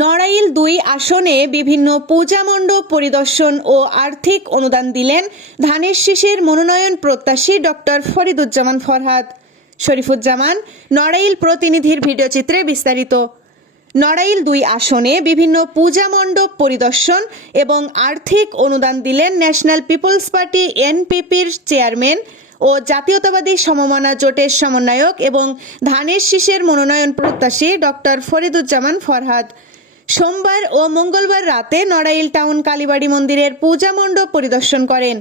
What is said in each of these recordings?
নড়াইল ২ আসনে বিভিন্ন পূজা মণ্ডপ পরিদর্শন ও আর্থিক অনুদান দিলেন ধানের শীষের মনোনয়ন প্রত্যাশী ডক্টর ফরিদুজ্জামান ফরহাদ। শরীফুজ্জামান, নড়াইল প্রতিনিধির ভিডিওচিত্রে বিস্তারিত। নড়াইল ২ আসনে বিভিন্ন পূজা মণ্ডপ পরিদর্শন এবং আর্থিক অনুদান দিলেন ন্যাশনাল পিপলস পার্টি এনপিপির চেয়ারম্যান ও জাতীয়তাবাদী সমমনা জোটের সমন্বয়ক এবং ধানের শীষের মনোনয়ন প্রত্যাশী ডক্টর ফরিদুজ্জামান ফরহাদ। সোমবার ও মঙ্গলবার রাতে নড়াইল টাউন কালীবাড়ি মন্দিরের পূজা মণ্ডপ পরিদর্শন করেন।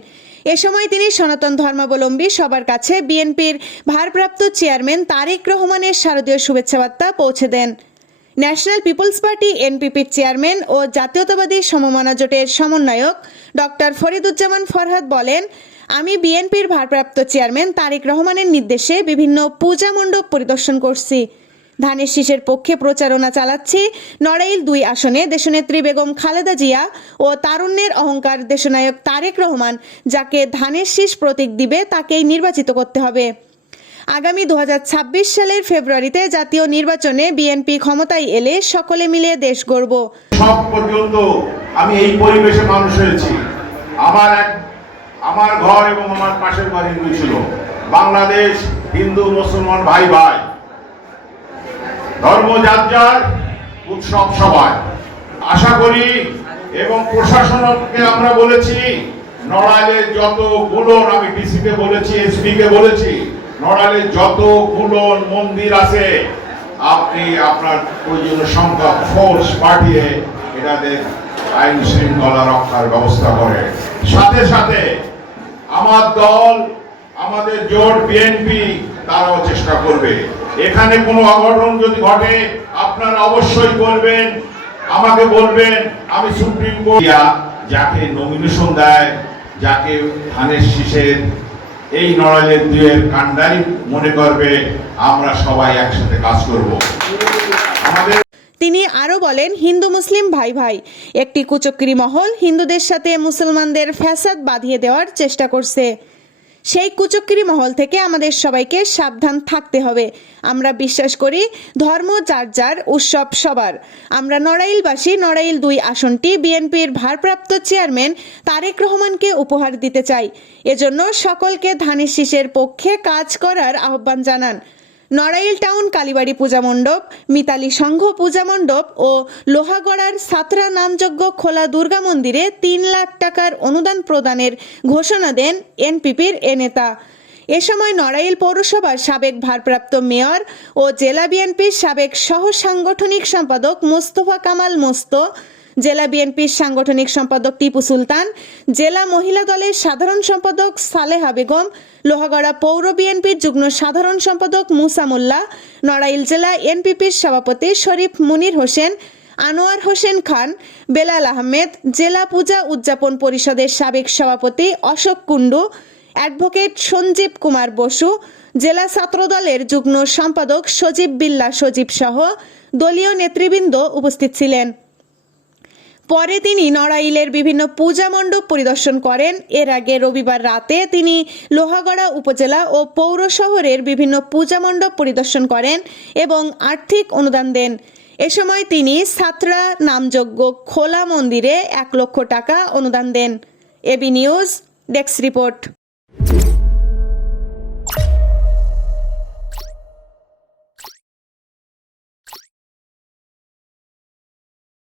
এ সময় তিনি সনাতন ধর্মাবলম্বী সবার কাছে বিএনপির ভারপ্রাপ্ত চেয়ারম্যান তারেক রহমানের শারদীয় শুভেচ্ছা বার্তা পৌঁছে দেন। ন্যাশনাল পিপলস পার্টি এনপিপির চেয়ারম্যান ও জাতীয়তাবাদী সমমনা জোটের সমন্বয়ক ডক্টর ফরিদুজ্জামান ফরহাদ বলেন, আমি বিএনপির ভারপ্রাপ্ত চেয়ারম্যান তারেক রহমানের নির্দেশে বিভিন্ন পূজা মণ্ডপ পরিদর্শন করছি। ধানের শীষের পক্ষে প্রচারণা চালাচ্ছি। নড়াইল ২ আসনে দেশনেত্রী বেগম খালেদা জিয়া ও তারুণ্যের অহংকার দেশনায়ক তারেক রহমান যাকে ধানের শীষ প্রতীক দিবে তাকেই নির্বাচিত করতে হবে। আগামী ২০২৬ সালের ফেব্রুয়ারিতে জাতীয় নির্বাচনে বিএনপি ক্ষমতায় এলে সকলে মিলে দেশ গড়ব। সব পর্যন্ত আমি এই পরিবেশে মানুষ হয়েছি। আমার ঘর এবং আমার পাশের ঘর হিন্দু ছিল। বাংলাদেশ হিন্দু মুসলমান ভাই ভাই, ধর্ম যার যার, উৎসব সবাই। আশা করি এবং প্রশাসনকে আমরা বলেছি, নড়াইলের যত গুলন, আমি ডিসিকে বলেছি, এসপিকে বলেছি, নড়াইলের যত গুলন মন্দির আছে আপনি আপনার প্রয়োজনীয় সংখ্যক ফোর্স পাঠিয়ে এটাদের আইন শৃঙ্খলা রক্ষার ব্যবস্থা করে। সাথে সাথে আমার দল, আমাদের জোট বিএনপি তারাও চেষ্টা করবে। এখানে কোনো অঘটন যদি ঘটে আপনারা অবশ্যই বলবেন, আমাকে বলবেন। আমি সুপ্রিম কোর্ট যাকে নমিনেশন দেয়, যাকে ধানের শীষের এই নড়াইলের ২-এর কান্ডারি মনে করবে, আমরা সবাই একসাথে কাজ করব। তিনি আরো বলেন, হিন্দু মুসলিম ভাই ভাই, একটি কুচক্রী মহল হিন্দুদের সাথে মুসলমানদের ফ্যাসাদ বাঁধিয়ে দেওয়ার চেষ্টা করছে। সেই কুচক্রী মহল থেকে আমাদের সবাইকে সাবধান থাকতে হবে। আমরা বিশ্বাস করি ধর্ম যার যার, উৎসব সবার। আমরা নড়াইলবাসী নড়াইল ২ আসনটি বিএনপির ভারপ্রাপ্ত চেয়ারম্যান তারেক রহমানকে উপহার দিতে চাই। এজন্য সকলকে ধানের শীষের পক্ষে কাজ করার আহ্বান জানান। নড়াইল টাউন কালীবাড়ি পূজা মণ্ডপ, মিতালি সংঘ পূজা মণ্ডপ ও লোহাগড়ার সাতরা নামযজ্ঞ খোলা দুর্গা মন্দিরে ৩ লাখ টাকার অনুদান প্রদানের ঘোষণা দেন এনপিপির এ নেতা। এ সময় নড়াইল পৌরসভার সাবেক ভারপ্রাপ্ত মেয়র ও জেলা বিএনপির সাবেক সহ সাংগঠনিক সম্পাদক মোস্তফা কামাল মোস্ত, জেলা বিএনপির সাংগঠনিক সম্পাদক টিপু সুলতান, জেলা মহিলা দলের সাধারণ সম্পাদক সালেহা বেগম, লোহাগড়া পৌর বিএনপির যুগ্ম সাধারণ সম্পাদক মুসা মোল্লা, নড়াইল জেলা এনপিপির সভাপতি শরীফ মুনির হোসেন, আনোয়ার হোসেন খান, বেলাল আহমেদ, জেলা পূজা উদযাপন পরিষদের সাবেক সভাপতি অশোক কুণ্ডু, অ্যাডভোকেট সঞ্জীব কুমার বসু, জেলা ছাত্রদলের যুগ্ম সম্পাদক সজীব বিল্লা সজীব সহ দলীয় নেতৃবৃন্দ উপস্থিত ছিলেন। পরে তিনি নড়াইলের বিভিন্ন পূজা মণ্ডপ পরিদর্শন করেন। এর আগে রবিবার রাতে তিনি লোহাগড়া উপজেলা ও পৌর শহরের বিভিন্ন পূজা মণ্ডপ পরিদর্শন করেন এবং আর্থিক অনুদান দেন। এ সময় তিনি সাতরা নামযজ্ঞ খোলা মন্দিরে ১ লক্ষ টাকা অনুদান দেন। AB news desk report.